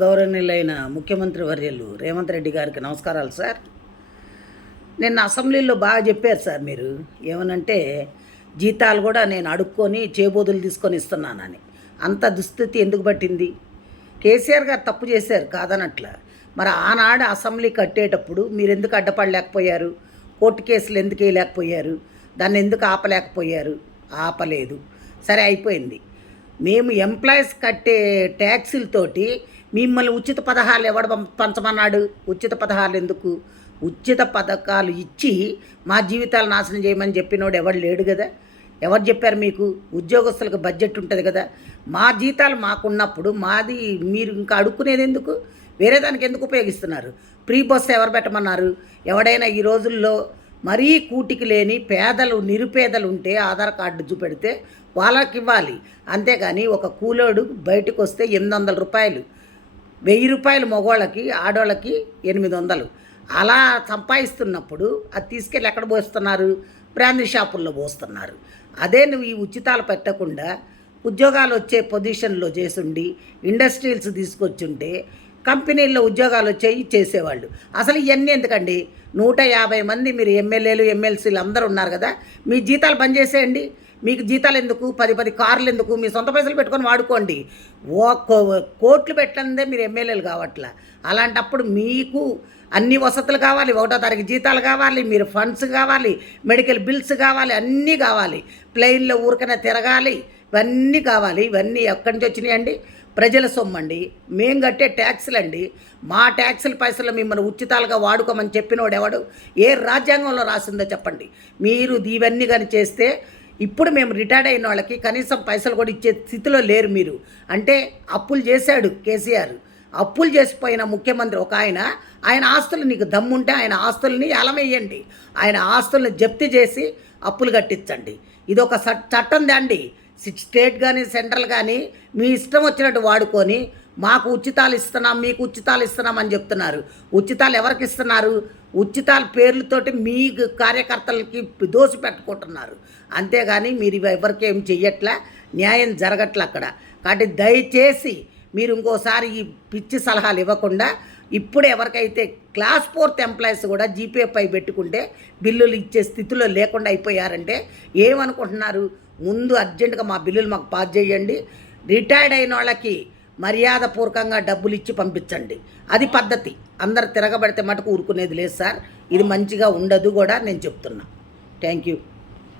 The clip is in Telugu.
గౌరవనీయులైన ముఖ్యమంత్రి వర్యులు రేవంత్ రెడ్డి గారికి నమస్కారాలు సార్. నిన్న అసెంబ్లీలో బాగా చెప్పారు సార్. మీరు ఏమనంటే జీతాలు కూడా నేను అడుక్కొని చేబోదులు తీసుకొని ఇస్తున్నానని. అంత దుస్థితి ఎందుకు పట్టింది? కేసీఆర్ గారు తప్పు చేశారు కాదనట్ల. మరి ఆనాడు అసెంబ్లీ కట్టేటప్పుడు మీరు ఎందుకు అడ్డపడలేకపోయారు? కోర్టు కేసులు ఎందుకు వేయలేకపోయారు? దాన్ని ఎందుకు ఆపలేకపోయారు? ఆపలేదు. సరే, అయిపోయింది. మేము ఎంప్లాయీస్ కట్టే ట్యాక్సీలతోటి మిమ్మల్ని ఉచిత పథకాలు ఎవడు పంచమన్నాడు? ఉచిత పథకాలు ఎందుకు? ఉచిత పథకాలు ఇచ్చి మా జీవితాలు నాశనం చేయమని చెప్పినోడు ఎవడు లేడు కదా. ఎవరు చెప్పారు మీకు? ఉద్యోగస్తులకు బడ్జెట్ ఉంటుంది కదా. మా జీతాలు మాకున్నప్పుడు మాది మీరు ఇంకా అడుక్కునేది ఎందుకు? వేరే దానికి ఎందుకు ఉపయోగిస్తున్నారు? ఫ్రీ బస్సు ఎవరు పెట్టమన్నారు? ఎవడైనా ఈ రోజుల్లో మరీ కూటికి లేని పేదలు నిరుపేదలు ఉంటే ఆధార్ కార్డు చూపెడితే వాళ్ళకి ఇవ్వాలి. అంతేగాని ఒక కూలోడు బయటకు వస్తే 800 రూపాయలు, 1000 రూపాయలు మగవాళ్ళకి, ఆడవాళ్ళకి 800. అలా సంపాదిస్తున్నప్పుడు అది తీసుకెళ్ళి ఎక్కడ పోస్తున్నారు? బ్రాందీ షాపుల్లో పోస్తున్నారు. అదే నువ్వు ఈ ఉచితాలు పెట్టకుండా ఉద్యోగాలు వచ్చే పొజిషన్లో చేసుండి ఇండస్ట్రీల్స్ తీసుకొచ్చుంటే కంపెనీల్లో ఉద్యోగాలు వచ్చేవి చేసేవాళ్ళు. అసలు ఇవన్నీ ఎందుకండి? 150 మంది మీరు ఎమ్మెల్యేలు ఎమ్మెల్సీలు అందరూ ఉన్నారు కదా, మీ జీతాలు బంద్ చేసేయండి. మీకు జీతాలు ఎందుకు? 10 కార్లు ఎందుకు? మీ సొంత పైసలు పెట్టుకొని వాడుకోండి. కోట్లు పెట్టందే మీరు ఎమ్మెల్యేలు కావట్లా. అలాంటప్పుడు మీకు అన్ని వసతులు కావాలి, 1వ తారీఖు జీతాలు కావాలి, మీరు ఫండ్స్ కావాలి, మెడికల్ బిల్స్ కావాలి, అన్నీ కావాలి. ప్లెయిన్లో ఊరికనే తిరగాలి, ఇవన్నీ కావాలి. ఇవన్నీ ఎక్కడి నుంచి వచ్చినాయండి? ప్రజల సొమ్మండి, మేము కట్టే ట్యాక్సులు అండి. మా ట్యాక్సుల పైసలు మిమ్మల్ని ఉచితాలుగా వాడుకోమని చెప్పినోడు ఎవడు? ఏ రాజ్యాంగంలో రాసిందో చెప్పండి. మీరు ఇవన్నీ కానీ చేస్తే ఇప్పుడు మేము రిటైర్డ్ అయిన వాళ్ళకి కనీసం పైసలు కూడా ఇచ్చే స్థితిలో లేరు మీరు. అంటే అప్పులు చేశాడు కేసీఆర్. అప్పులు చేసిపోయిన ముఖ్యమంత్రి ఒక ఆయన ఆస్తులు నీకు దమ్ముంటే ఆయన ఆస్తుల్ని ఏలమేయండి. ఆయన ఆస్తుల్ని జప్తు చేసి అప్పులు కట్టించండి. ఇది ఒక చట్టం దాండి. స్టేట్ కానీ సెంట్రల్ కానీ మీ ఇష్టం వచ్చినట్టు వాడుకొని మాకు ఉచితాలు ఇస్తున్నాం, మీకు ఉచితాలు ఇస్తున్నాం అని చెప్తున్నారు. ఉచితాలు ఎవరికి ఇస్తున్నారు? ఉచితాల పేర్లతోటి మీ కార్యకర్తలకి దోసి పెట్టుకుంటున్నారు. అంతేగాని మీరు ఎవరికి ఏం చెయ్యట్లా, న్యాయం జరగట్లే అక్కడ. కాబట్టి దయచేసి మీరు ఇంకోసారి ఈ పిచ్చి సలహాలు ఇవ్వకుండా ఇప్పుడు ఎవరికైతే క్లాస్ 4th ఎంప్లాయీస్ కూడా జీపీఎఫ్ పెట్టుకుంటే బిల్లులు ఇచ్చే స్థితిలో లేకుండా అయిపోయారంటే ఏమనుకుంటున్నారు? ముందు అర్జెంటుగా మా బిల్లులు మాకు పాస్ చేయండి. రిటైర్డ్ అయిన వాళ్ళకి మర్యాదపూర్వకంగా డబ్బులు ఇచ్చి పంపించండి. అది పద్ధతి. అందరు తిరగబడితే మటుకు ఊరుకునేది లేదు సార్. ఇది మంచిగా ఉండదు కూడా నేను చెప్తున్నా. Thank you.